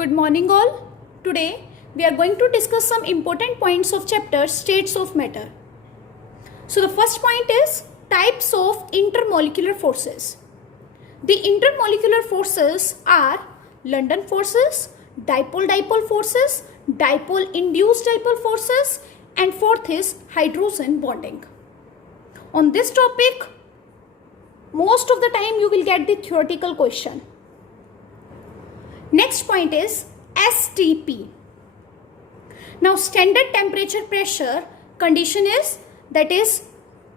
Good morning all. Today we are going to discuss some important points of chapter States of Matter. So the first point is types of intermolecular forces. The intermolecular forces are London forces, dipole-dipole forces, dipole-induced dipole forces, and fourth is hydrogen bonding. On this topic, most of the time you will get the theoretical question. Next point is STP. Now standard temperature pressure condition is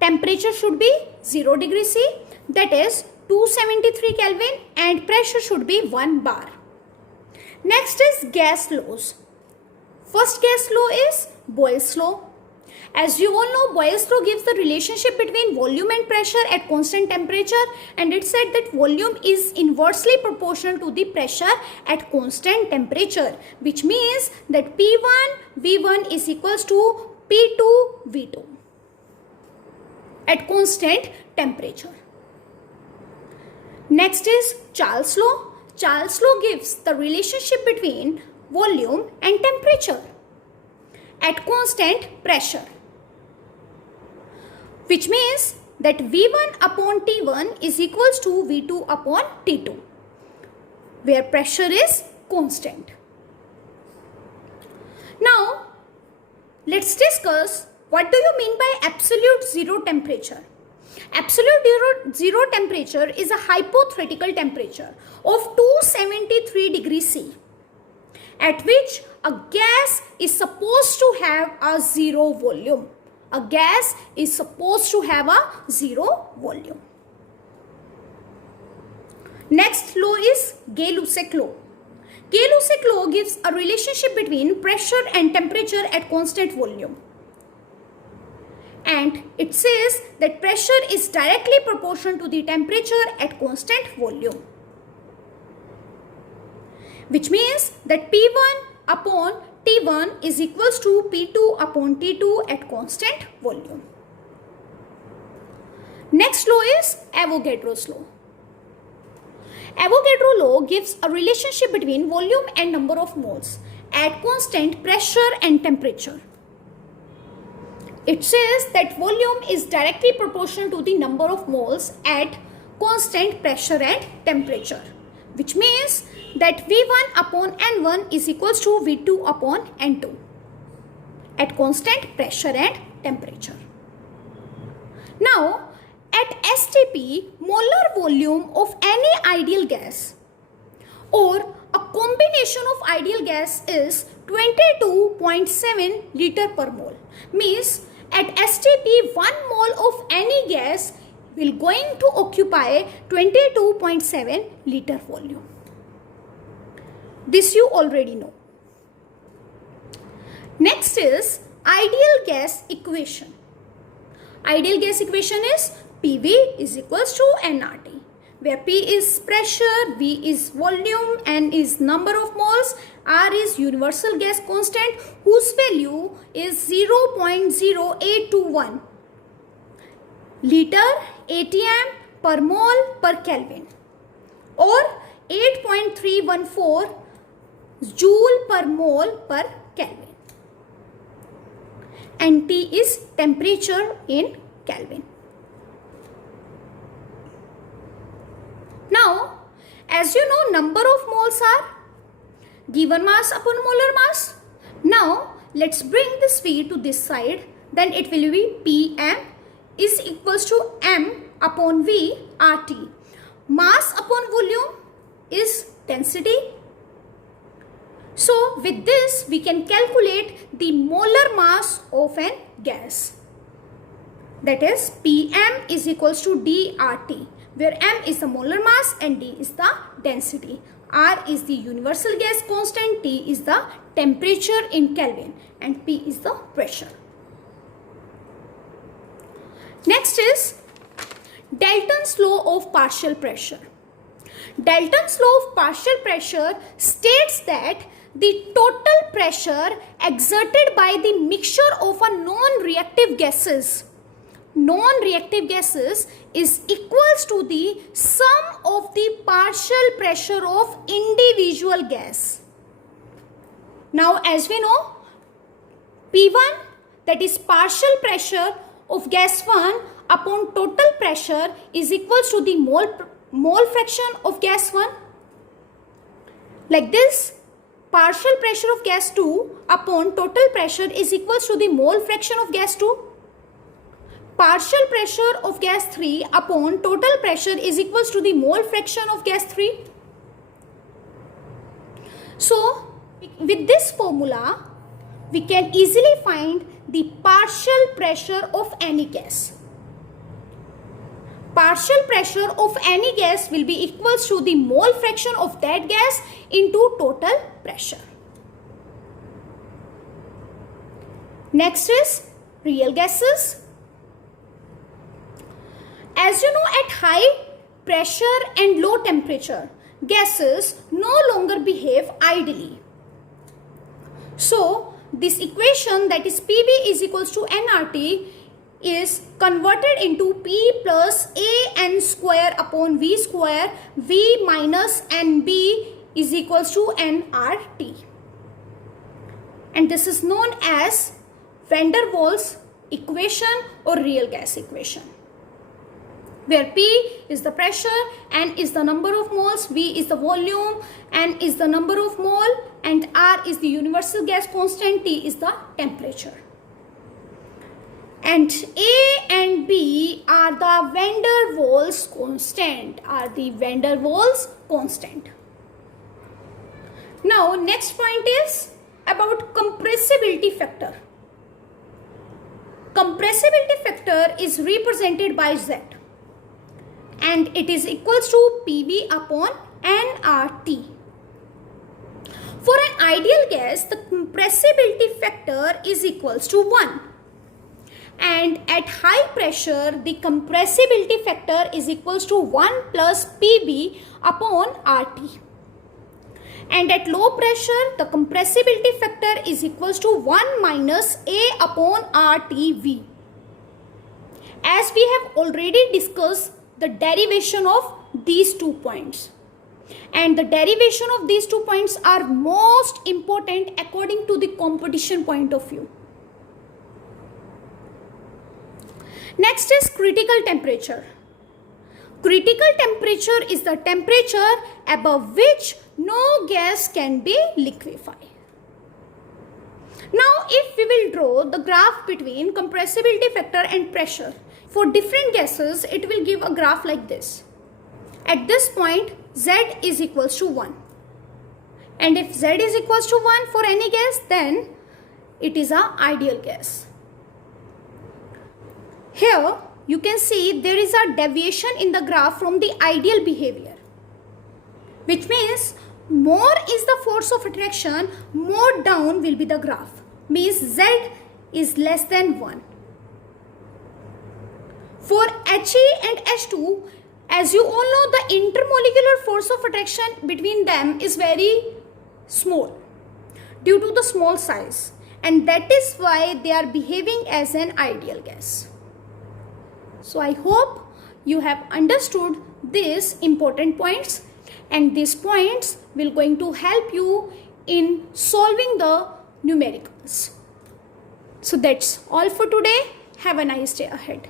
temperature should be 0 degree C, that is 273 Kelvin, and pressure should be 1 bar. Next is gas laws. First gas law is Boyle's law. As you all know, Boyle's law gives the relationship between volume and pressure at constant temperature, and it said that volume is inversely proportional to the pressure at constant temperature, which means that P1 V1 is equals to P2 V2 at constant temperature. Next is Charles law. Charles law gives the relationship between volume and temperature at constant pressure, which means that V1 upon T1 is equals to V2 upon T2, where pressure is constant. Now, let's discuss what do you mean by absolute zero temperature. Absolute zero temperature is a hypothetical temperature of 273 degrees C, at which a gas is supposed to have a zero volume. A gas is supposed to have a zero volume. Next law is Gay-Lussac law. Gay-Lussac law gives a relationship between pressure and temperature at constant volume. And it says that pressure is directly proportional to the temperature at constant volume, which means that P1 upon T1 is equals to P2 upon T2 at constant volume. Next law is Avogadro's law. Avogadro law gives a relationship between volume and number of moles at constant pressure and temperature. It says that volume is directly proportional to the number of moles at constant pressure and temperature, which means that V1 upon N1 is equals to V2 upon N2 at constant pressure and temperature. Now, at STP, molar volume of any ideal gas or a combination of ideal gas is 22.7 liter per mole. Means at STP, 1 mole of any gas will going to occupy 22.7 liter volume. This you already know. Next is ideal gas equation. Ideal gas equation is PV is equals to nRT, where P is pressure, V is volume, N is number of moles, R is universal gas constant whose value is 0.0821 liter atm per mole per Kelvin or 8.314 joule per mole per Kelvin, and T is temperature in Kelvin. Now, as you know, number of moles are given mass upon molar mass. Now, let's bring this V to this side. Then it will be Pm is equals to M upon V RT. Mass upon volume is density. So, with this, we can calculate the molar mass of an gas. That is, Pm is equals to dRT, where M is the molar mass and D is the density. R is the universal gas constant, T is the temperature in Kelvin, and P is the pressure. Next is Dalton's law of partial pressure. Dalton's law of partial pressure states that the total pressure exerted by the mixture of a non-reactive gases is equals to the sum of the partial pressure of individual gas. Now as we know, P1, that is partial pressure of gas 1 upon total pressure, is equals to the mole fraction of gas 1. Like this, partial pressure of gas 2 upon total pressure is equals to the mole fraction of gas 2. Partial pressure of gas 3 upon total pressure is equals to the mole fraction of gas 3. So, with this formula, we can easily find the partial pressure of any gas. Partial pressure of any gas will be equals to the mole fraction of that gas into total pressure. Next is real gases. As you know, at high pressure and low temperature, gases no longer behave ideally. So, this equation, that is PV is equals to nRT, is converted into P plus AN square upon V square, V minus NB is equals to nRT. And this is known as Van der Waals equation or real gas equation, where P is the pressure, N is the number of moles, V is the volume, N is the number of mole, and R is the universal gas constant, T is the temperature. And A and B are the Van der Waals constant, Now, next point is about compressibility factor. Compressibility factor is represented by Z, and it is equals to PV upon nRT. For an ideal gas, the compressibility factor is equals to 1. And at high pressure, the compressibility factor is equals to 1 plus PV upon RT. And at low pressure, the compressibility factor is equals to 1 minus A upon RTV. As we have already discussed the derivation of these 2 points. And the derivation of these 2 points are most important according to the competition point of view. Next is critical temperature. Critical temperature is the temperature above which no gas can be liquefied. Now, if we will draw the graph between compressibility factor and pressure, for different gases, it will give a graph like this. At this point, Z is equals to 1. And if Z is equals to 1 for any gas, then it is an ideal gas. Here, you can see there is a deviation in the graph from the ideal behavior, which means more is the force of attraction, more down will be the graph. Means Z is less than 1. For He and H2, as you all know, the intermolecular force of attraction between them is very small due to the small size, and that is why they are behaving as an ideal gas. So I hope you have understood these important points, and these points will going to help you in solving the numericals. So that's all for today. Have a nice day ahead.